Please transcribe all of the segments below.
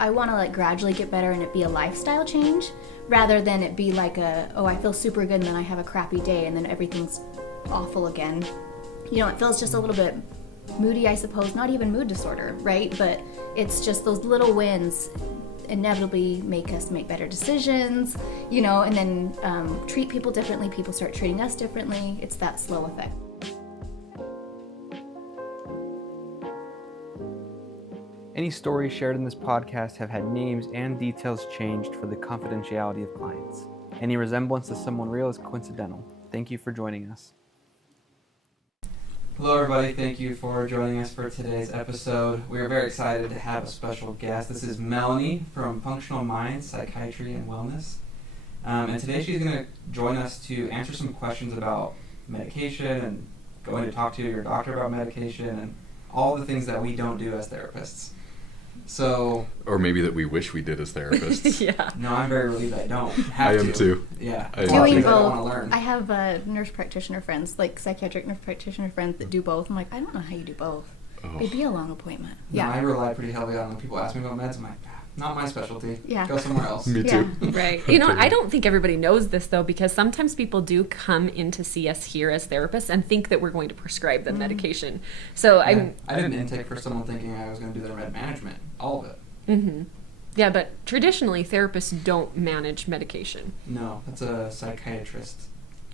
I want to like gradually get better and it be a lifestyle change rather than it be like I feel super good and then I have a crappy day and then everything's awful again. You know, it feels just a little bit moody, I suppose, not even mood disorder, right? But it's just those little wins inevitably make us make better decisions, you know, and then treat people differently. People start treating us differently. It's that slow effect. Any stories shared in this podcast have had names and details changed for the confidentiality of clients. Any resemblance to someone real is coincidental. Thank you for joining us. Hello everybody, thank you for joining us for today's episode. We are very excited to have a special guest. This is Melanie from Functional Minds, Psychiatry and Wellness. And today she's going to join us to answer some questions about medication and going to talk to your doctor about medication and all the things that we don't do as therapists. So, or maybe that we wish we did as therapists. Yeah. No, I'm very relieved I don't have I to. am too. Yeah. Doing both. I don't want to learn. I have nurse practitioner friends, like psychiatric nurse practitioner friends that do both. I'm like, I don't know how you do both. Oh. It'd be a long appointment. No, Yeah. I rely pretty heavily on when people ask me about meds. I'm like, not my specialty. Yeah. Go somewhere else. Me too. Right. You know, I don't think everybody knows this, though, because sometimes people do come in to see us here as therapists and think that we're going to prescribe them medication. So I did an intake for someone thinking I was going to do their med management. All of it. Yeah, but traditionally, therapists don't manage medication. No, that's a psychiatrist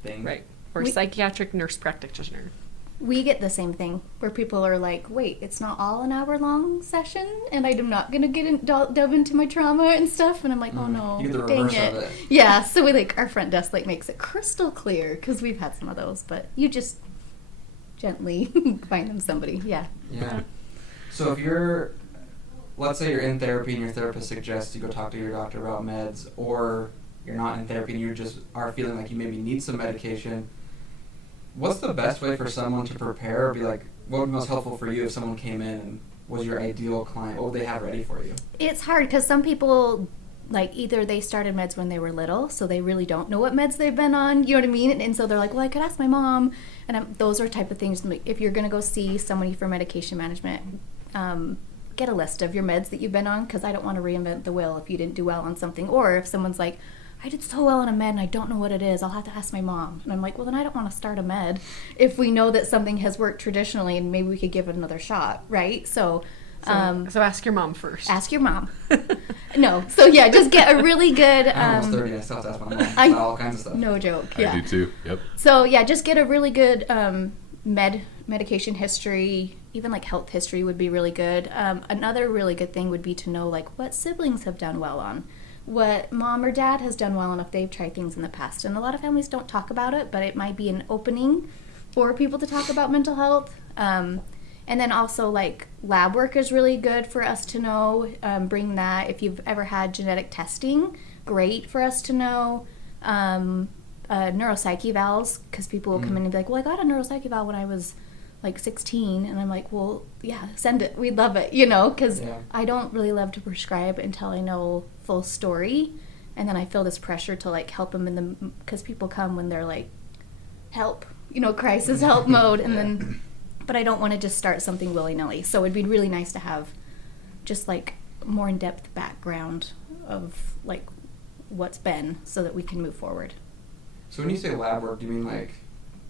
thing. Right. Or psychiatric nurse practitioner. We get the same thing where people are like, wait, it's not all an hour-long session and I'm not going to delve into my trauma and stuff. And I'm like, oh no, You get the dang reverse it. of it. Yeah, so we our front desk makes it crystal clear because we've had some of those, but you just gently find them somebody. Yeah. Yeah. So if let's say you're in therapy and your therapist suggests you go talk to your doctor about meds, or you're not in therapy and you just are feeling like you maybe need some medication, what's the best way for someone to prepare or be like, what would be most helpful for you if someone came in and was your ideal client? What would they have ready for you? It's hard because some people, like, either they started meds when they were little, so they really don't know what meds they've been on, you know what I mean? And so they're like, well, I could ask my mom. And those are type of things, like, if you're going to go see somebody for medication management, get a list of your meds that you've been on, because I don't want to reinvent the wheel if you didn't do well on something. Or if someone's like, I did so well on a med and I don't know what it is, I'll have to ask my mom. And I'm like, well, then I don't want to start a med if we know that something has worked traditionally and maybe we could give it another shot, right? So ask your mom first. Ask your mom. No. So yeah, just get a really good... I'm almost 30, I still have to ask my mom about all kinds of stuff. No joke. Yeah. I do too. Yep. So yeah, just get a really good medication history. Even like health history would be really good. Another really good thing would be to know like what siblings have done well on, what mom or dad has done well on if they've tried things in the past. And a lot of families don't talk about it, but it might be an opening for people to talk about mental health. And then also like lab work is really good for us to know. Bring that. If you've ever had genetic testing, great for us to know. Neuropsych evals, because people will come in and be like, well, I got a neuropsych eval when I was like 16, and I'm like, well, yeah, send it. We'd love it, you know, because I don't really love to prescribe until I know full story, and then I feel this pressure to like help them because people come when they're like, help, you know, crisis help mode, and then, but I don't want to just start something willy-nilly, so it'd be really nice to have just like more in-depth background of like what's been so that we can move forward. So when you say lab work, do you mean like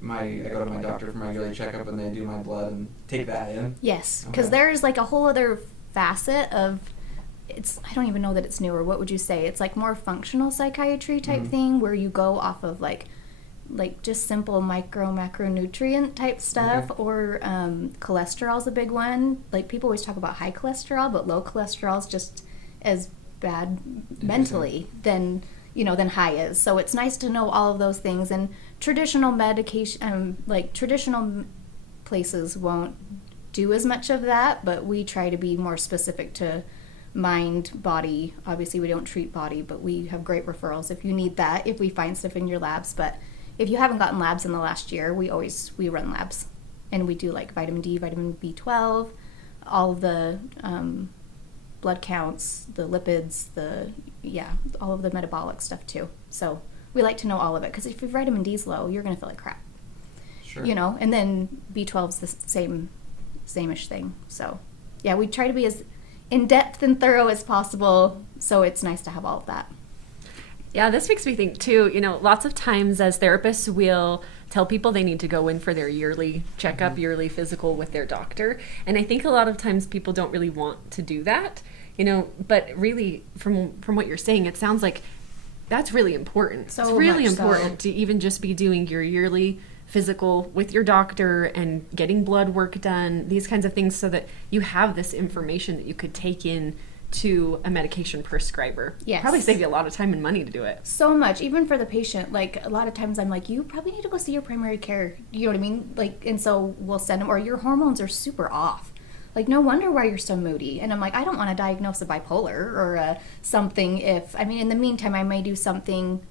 I go to my doctor for my yearly checkup and they do my blood and take that in? Yes, because there's like a whole other facet of, I don't even know that it's newer. What would you say? It's like more functional psychiatry type thing where you go off of like just simple macronutrient type stuff, or cholesterol's a big one. Like people always talk about high cholesterol, but low cholesterol is just as bad mentally than high is. So it's nice to know all of those things. And traditional medication, like traditional places won't do as much of that, but we try to be more specific to mind, body. Obviously we don't treat body, but we have great referrals if you need that, if we find stuff in your labs. But if you haven't gotten labs in the last year, we run labs, and we do like vitamin D, vitamin B12, all of the blood counts, the lipids, all of the metabolic stuff too. So we like to know all of it, because if your vitamin D's low, you're going to feel like crap. Sure. You know, and then B12's the same-ish thing. So yeah, we try to be as in-depth and thorough as possible. So it's nice to have all of that. Yeah, this makes me think too, lots of times as therapists, we'll tell people they need to go in for their yearly checkup, yearly physical with their doctor. And I think a lot of times people don't really want to do that, but really from what you're saying, it sounds like that's really important. So it's really much important to even just be doing your yearly physical with your doctor and getting blood work done, these kinds of things, so that you have this information that you could take in to a medication prescriber. Yes. Probably save you a lot of time and money to do it. So much, even for the patient. Like, a lot of times I'm like, you probably need to go see your primary care. You know what I mean? Like, and so we'll send them, or your hormones are super off. Like, no wonder why you're so moody. And I'm like, I don't want to diagnose a bipolar or something if, in the meantime, I may do something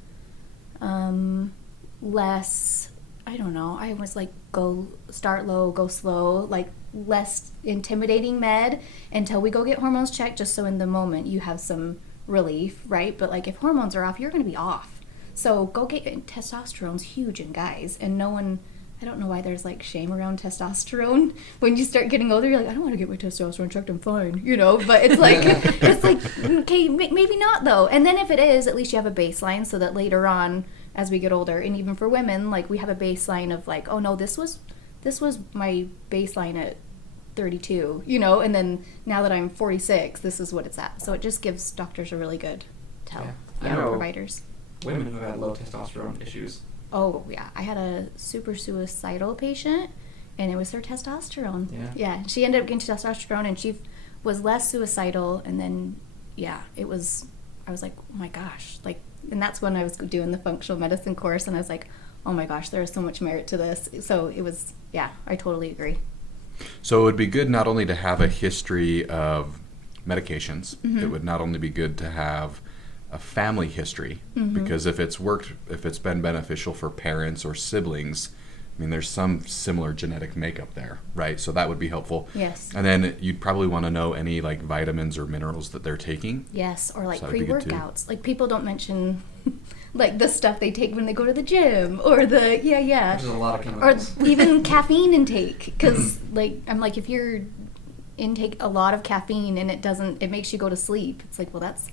less, I don't know. I was like, start low, go slow, like less intimidating med until we go get hormones checked, just so in the moment you have some relief, right? But like, if hormones are off, you're going to be off. So go get, testosterone's huge in guys, and I don't know why there's like shame around testosterone. When you start getting older, you're like, I don't want to get my testosterone checked, I'm fine, but it's like, okay, maybe not though. And then if it is, at least you have a baseline, so that later on, as we get older, and even for women, like, we have a baseline of like, oh no, this was my baseline at 32, and then now that I'm 46, this is what it's at. So it just gives doctors a really good tell. I know providers. Women who had low testosterone issues. Oh yeah, I had a super suicidal patient, and it was her testosterone. Yeah, she ended up getting testosterone, and she was less suicidal, and then I was like, oh my gosh, like, and that's when I was doing the functional medicine course, and I was like, oh my gosh, there is so much merit to this. So it was, I totally agree. So it would be good not only to have a history of medications, it would not only be good to have a family history, because if it's been beneficial for parents or siblings, there's some similar genetic makeup there, right? So that would be helpful. Yes. And then you'd probably want to know any like vitamins or minerals that they're taking. Yes, or like So that'd be good, too. pre-workouts. Like, people don't mention like the stuff they take when they go to the gym, or the Which is a lot of or chemicals. even caffeine intake, because like, I'm like, if you're intake a lot of caffeine and it makes you go to sleep, it's like, well, that's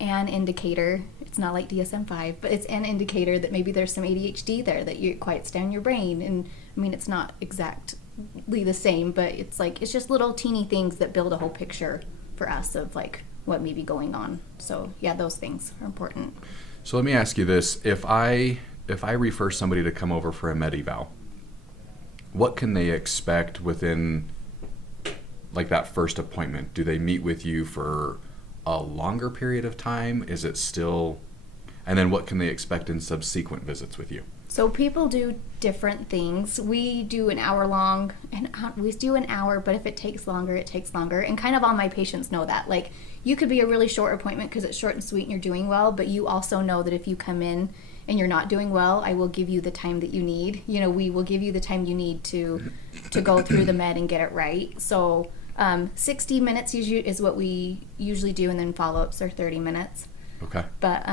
an indicator. It's not like DSM-5, but it's an indicator that maybe there's some ADHD there, that it quiets down your brain. And it's not exactly the same, but it's like, it's just little teeny things that build a whole picture for us of like what may be going on. So those things are important. So let me ask you this: if I refer somebody to come over for a med-eval, what can they expect within like that first appointment? Do they meet with you for a longer period of time? Is it still, and then what can they expect in subsequent visits with you? So people do different things. We do an hour long, and we do an hour, but if it takes longer, it takes longer. And kind of all my patients know that. Like, you could be a really short appointment because it's short and sweet and you're doing well, but you also know that if you come in and you're not doing well, I will give you the time that you need. We will give you the time you need to go through the med and get it right. So 60 minutes usually is what we usually do, and then follow-ups are 30 minutes. Okay. But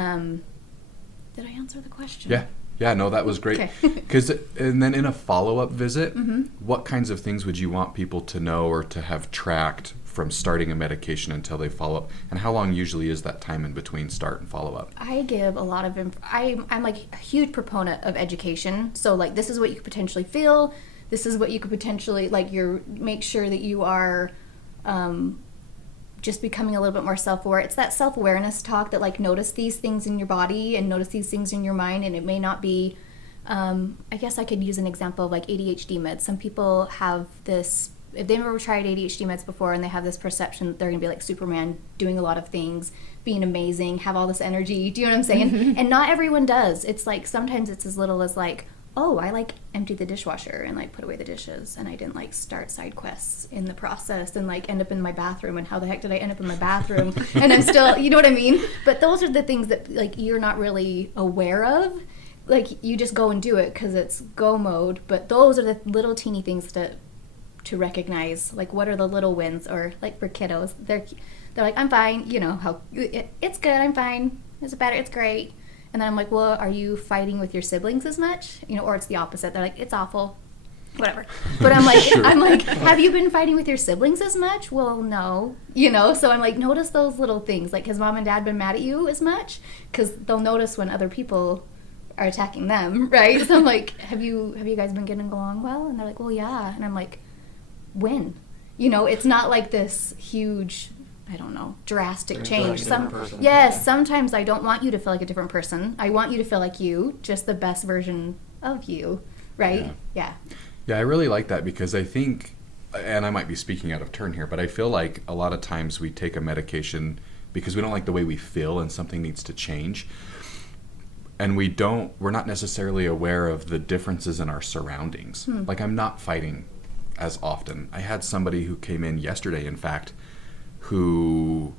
did I answer the question? Yeah, no, that was great. Okay. And then in a follow-up visit, what kinds of things would you want people to know or to have tracked from starting a medication until they follow up? And how long usually is that time in between start and follow-up? I give a lot of I'm like a huge proponent of education. So like, this is what you could potentially feel. This is what you could potentially, like, make sure that you are just becoming a little bit more self-aware. It's that self-awareness talk that, like, notice these things in your body and notice these things in your mind, and it may not be, I guess I could use an example of like ADHD meds. Some people have this, if they've never tried ADHD meds before, and they have this perception that they're going to be like Superman, doing a lot of things, being amazing, have all this energy. Do you know what I'm saying? And not everyone does. It's like, sometimes it's as little as like, oh, I like emptied the dishwasher and like put away the dishes, and I didn't like start side quests in the process and like end up in my bathroom, and how the heck did I end up in my bathroom? And I'm still, you know what I mean? But those are the things that like you're not really aware of. Like, you just go and do it because it's go mode, but those are the little teeny things to recognize. Like, what are the little wins? Or like for kiddos, they're like, I'm fine, how it's good, I'm fine, is it better, it's great. And then I'm like, well, are you fighting with your siblings as much? Or it's the opposite. They're like, it's awful. whatever. But I'm like, have you been fighting with your siblings as much? Well, no, so I'm like, notice those little things. Like, has mom and dad been mad at you as much? Because they'll notice when other people are attacking them, right? So I'm like, have you guys been getting along well? And they're like, well, yeah. And I'm like, when? It's not like this huge, I don't know, drastic change. Sometimes I don't want you to feel like a different person. I want you to feel like you, just the best version of you, right? Yeah. Yeah, I really like that because I think, and I might be speaking out of turn here, but I feel like a lot of times we take a medication because we don't like the way we feel and something needs to change. And we're not necessarily aware of the differences in our surroundings. Like, I'm not fighting as often. I had somebody who came in yesterday, in fact, who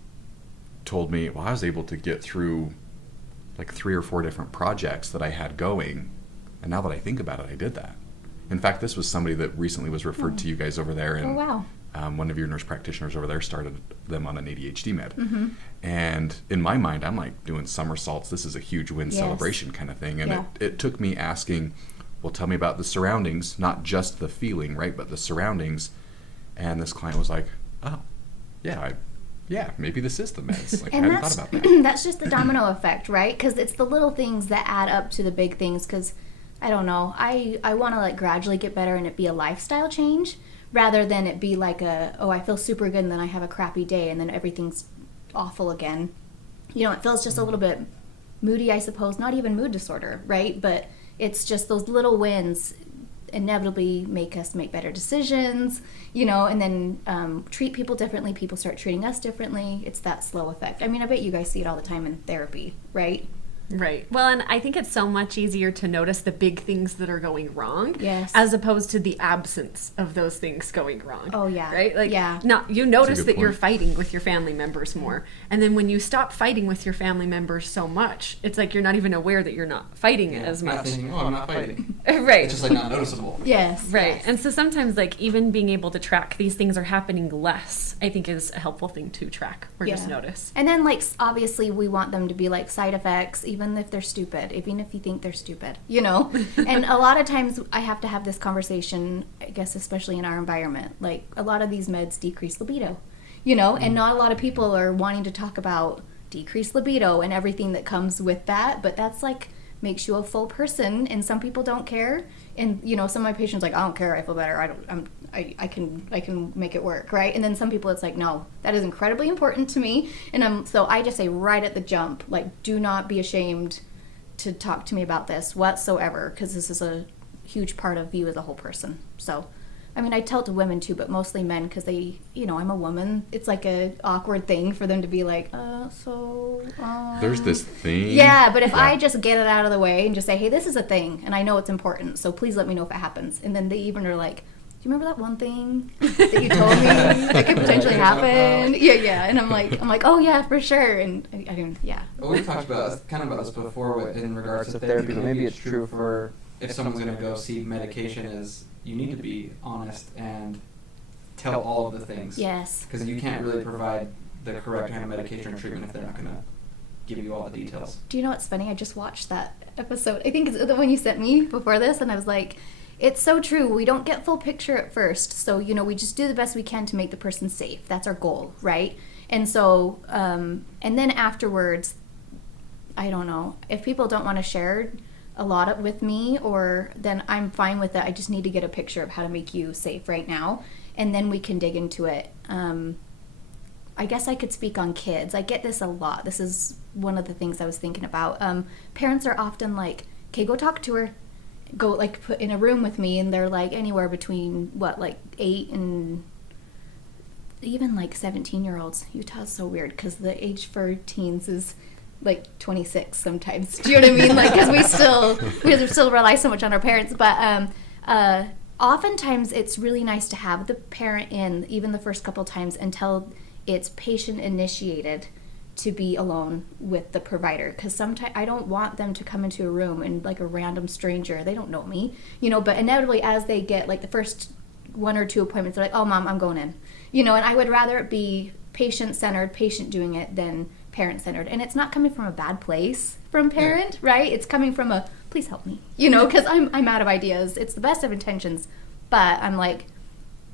told me, well, I was able to get through like 3 or 4 different projects that I had going. And now that I think about it, I did that. In fact, this was somebody that recently was referred to you guys over there. And one of your nurse practitioners over there started them on an ADHD med. And in my mind, I'm like doing somersaults. This is a huge win celebration kind of thing. And it took me asking, well, tell me about the surroundings, not just the feeling, right, but the surroundings. And this client was like, oh, yeah, maybe this is the meds. Like, I hadn't thought about that. That's just the domino effect, right? Because it's the little things that add up to the big things. Because, I don't know, I want to, like, gradually get better and it be a lifestyle change rather than it be like I feel super good and then I have a crappy day and then everything's awful again. It feels just a little bit moody, I suppose. Not even mood disorder, right? But it's just those little wins inevitably make us make better decisions, and then treat people differently. People start treating us differently. It's that slow effect. I mean, I bet you guys see it all the time in therapy, right? Right. Well, and I think it's so much easier to notice the big things that are going wrong, yes, as opposed to the absence of those things going wrong. Oh, yeah. Right? Like, yeah. Now, you notice that you're fighting with your family members more. And then when you stop fighting with your family members so much, it's like you're not even aware that you're not fighting as much. Not thinking, I'm not fighting. Right. It's just like not noticeable. Yes. Right. Yes. And so sometimes, like, even being able to track these things are happening less, I think is a helpful thing to track or just notice. And then, like, obviously we want them to be like side effects, even if they're stupid. Even if you think they're stupid, And a lot of times I have to have this conversation, I guess, especially in our environment. Like, a lot of these meds decrease libido, and not a lot of people are wanting to talk about decreased libido and everything that comes with that. But that's like makes you a full person, and some people don't care. And some of my patients are like, I don't care, I feel better. I can make it work, right? And then some people, it's like, no, that is incredibly important to me. And so I just say right at the jump, like, do not be ashamed to talk to me about this whatsoever, because this is a huge part of you as a whole person. So, I mean, I tell it to women too, but mostly men, because they, I'm a woman. It's like a awkward thing for them to be like, there's this thing. Yeah, but if I just get it out of the way and just say, hey, this is a thing, and I know it's important, so please let me know if it happens. And then they even are like, do you remember that one thing that you told me that could potentially happen? Yeah. And I'm like, oh yeah, for sure. And I didn't, yeah. Well, we talked about this before in regards to therapy, but maybe it's true for if someone's going to go see medication, is you need to be honest and tell all of the things. Yes. Because you can't really provide the correct kind of medication or treatment if they're not going to give you all the details. Do you know what's funny? I just watched that episode. I think it's the one you sent me before this, and I was like, it's so true. We don't get full picture at first. So, we just do the best we can to make the person safe. That's our goal, right? And so, and then afterwards, I don't know. If people don't want to share a lot with me, then I'm fine with it. I just need to get a picture of how to make you safe right now. And then we can dig into it. I guess I could speak on kids. I get this a lot. This is one of the things I was thinking about. Parents are often like, okay, go talk to her. Go, like, put in a room with me, and they're like anywhere between 8 and even like 17-year-olds. Utah's so weird because the age for teens is like 26 sometimes. Do you know what I mean? Like, because we still rely so much on our parents. But oftentimes it's really nice to have the parent in even the first couple times until it's patient initiated to be alone with the provider, because sometimes I don't want them to come into a room and like a random stranger, they don't know me, but inevitably as they get like the first 1 or 2 appointments, they're like, oh mom, I'm going in, and I would rather it be patient doing it than parent-centered. And it's not coming from a bad place from parent, right? It's coming from a please help me, because I'm out of ideas. It's the best of intentions, But I'm like,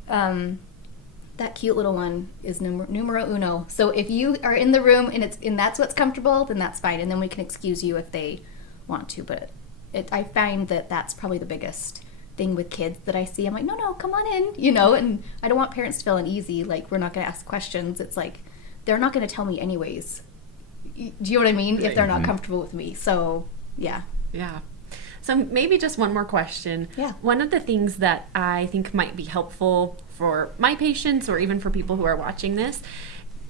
that cute little one is numero uno. So if you are in the room and that's what's comfortable, then that's fine. And then we can excuse you if they want to. But I find that that's probably the biggest thing with kids that I see. I'm like, no, come on in, you know, and I don't want parents to feel uneasy. Like, we're not going to ask questions. It's like, they're not going to tell me anyways. Do you know what I mean? If they're not comfortable with me. So, yeah. Yeah. So maybe just one more question. Yeah. One of the things that I think might be helpful for my patients or even for people who are watching this,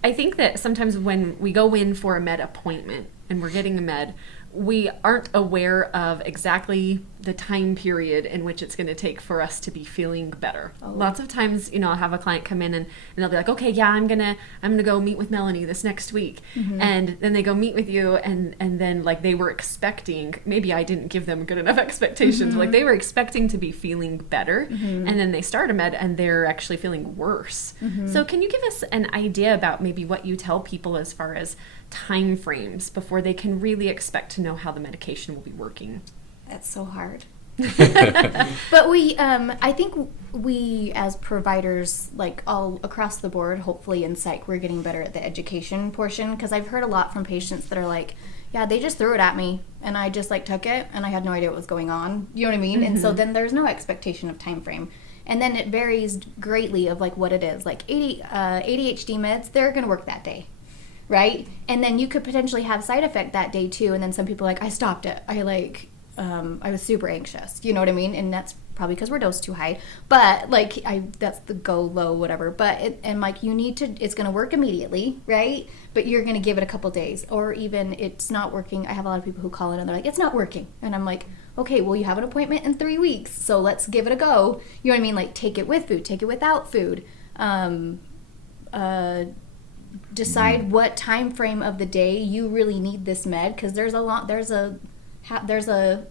I think that sometimes when we go in for a med appointment and we're getting a med, we aren't aware of exactly the time period in which it's going to take for us to be feeling better. Oh. Lots of times, you know, I'll have a client come in and they'll be like, okay, yeah, I'm gonna go meet with Melanie this next week. Mm-hmm. And then they go meet with you and then like they were expecting, maybe I didn't give them good enough expectations, mm-hmm. like they were expecting to be feeling better, mm-hmm. and then they start a med and they're actually feeling worse. Mm-hmm. So can you give us an idea about maybe what you tell people as far as time frames before they can really expect to know how the medication will be working? That's so hard. But I think we as providers, like all across the board, hopefully in psych, we're getting better at the education portion, because I've heard a lot from patients that are like, yeah, they just threw it at me and I just like took it and I had no idea what was going on. You know what I mean? Mm-hmm. And so then there's no expectation of time frame. And then it varies greatly of like what it is. Like ADHD meds, they're going to work that day. Right? And then you could potentially have side effect that day too. And then some people are like, I stopped it. I was super anxious. You know what I mean? And that's probably because we're dosed too high. But like, that's the go low, whatever. But it's going to work immediately, right? But you're going to give it a couple days, or even it's not working. I have a lot of people who call in and they're like, it's not working. And I'm like, okay, well, you have an appointment in 3 weeks. So let's give it a go. You know what I mean? Like, take it with food, take it without food. Decide what time frame of the day you really need this med, because there's a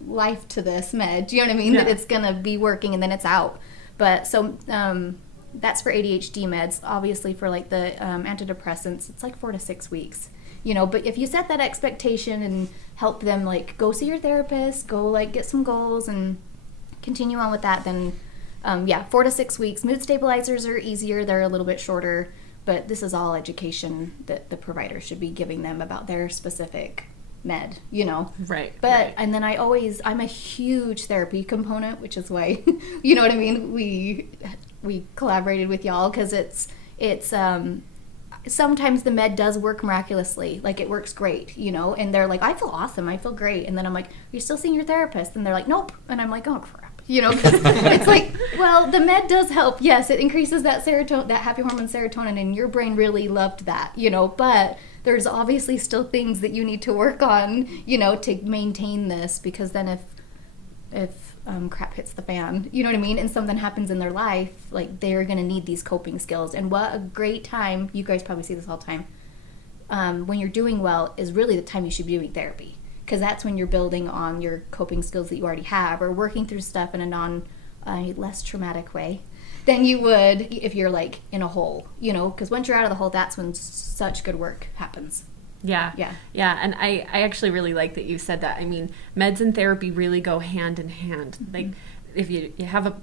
life to this med. Do you know what I mean? Yeah. That it's gonna be working and then it's out. But so that's for ADHD meds. Obviously for like the antidepressants, it's like 4 to 6 weeks. You know, but if you set that expectation and help them like go see your therapist, go like get some goals and continue on with that, then 4 to 6 weeks. Mood stabilizers are easier; they're a little bit shorter. But this is all education that the provider should be giving them about their specific med, you know? Right. But, right. And then I'm a huge therapy component, which is why, you know what I mean? We collaborated with y'all, because it's sometimes the med does work miraculously. Like, it works great, you know? And they're like, I feel awesome. I feel great. And then I'm like, are you still seeing your therapist? And they're like, nope. And I'm like, oh, crap. You know, 'cause it's like, well, the med does help. Yes, it increases that serotonin, that happy hormone serotonin, and your brain really loved that, you know, but there's obviously still things that you need to work on, you know, to maintain this, because then if crap hits the fan, you know what I mean, and something happens in their life, like, they're going to need these coping skills. And what a great time, you guys probably see this all the time, when you're doing well is really the time you should be doing therapy. Because that's when you're building on your coping skills that you already have, or working through stuff in a less traumatic way than you would if you're like in a hole, you know, because once you're out of the hole, that's when such good work happens. Yeah. And I actually really like that you said that. I mean, meds and therapy really go hand in hand. Mm-hmm. Like, if you have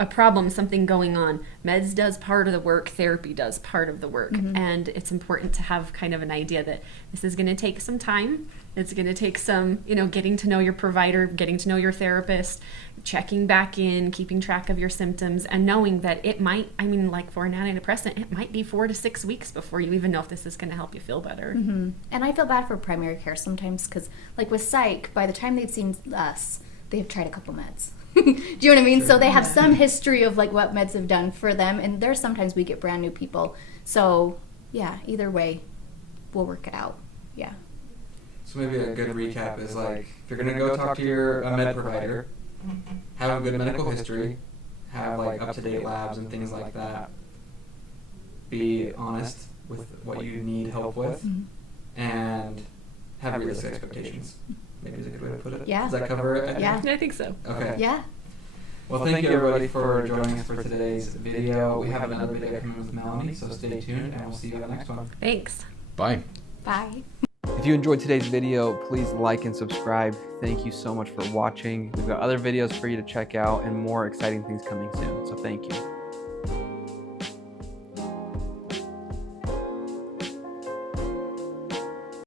a problem, something going on, meds does part of the work, therapy does part of the work. Mm-hmm. And it's important to have kind of an idea that this is going to take some time. It's going to take some, you know, getting to know your provider, getting to know your therapist, checking back in, keeping track of your symptoms, and knowing that it might, I mean, like for an antidepressant, it might be 4 to 6 weeks before you even know if this is going to help you feel better. Mm-hmm. And I feel bad for primary care sometimes, because like with psych, by the time they've seen us, they've tried a couple meds. Do you know what I mean? Sure. So they have some history of like what meds have done for them, and there's sometimes we get brand new people. So yeah, either way, we'll work it out. Yeah. So maybe a good recap is like, if you're gonna go talk to your med provider, have a good medical history, have like up-to-date labs and things like that. Be honest with what you need help with, mm-hmm. and have realistic expectations. Maybe is a good way to put it. Yeah. Does that cover it? Yeah. I think so. Okay. Yeah. Well, thank you everybody for joining us for today's video. We have another video coming with Melanie, so stay tuned, and we'll see you on the next one. Thanks. Bye. Bye. If If you enjoyed today's video, please like and subscribe. Thank you so much for watching. We've got other videos for you to check out and more exciting things coming soon. So thank you.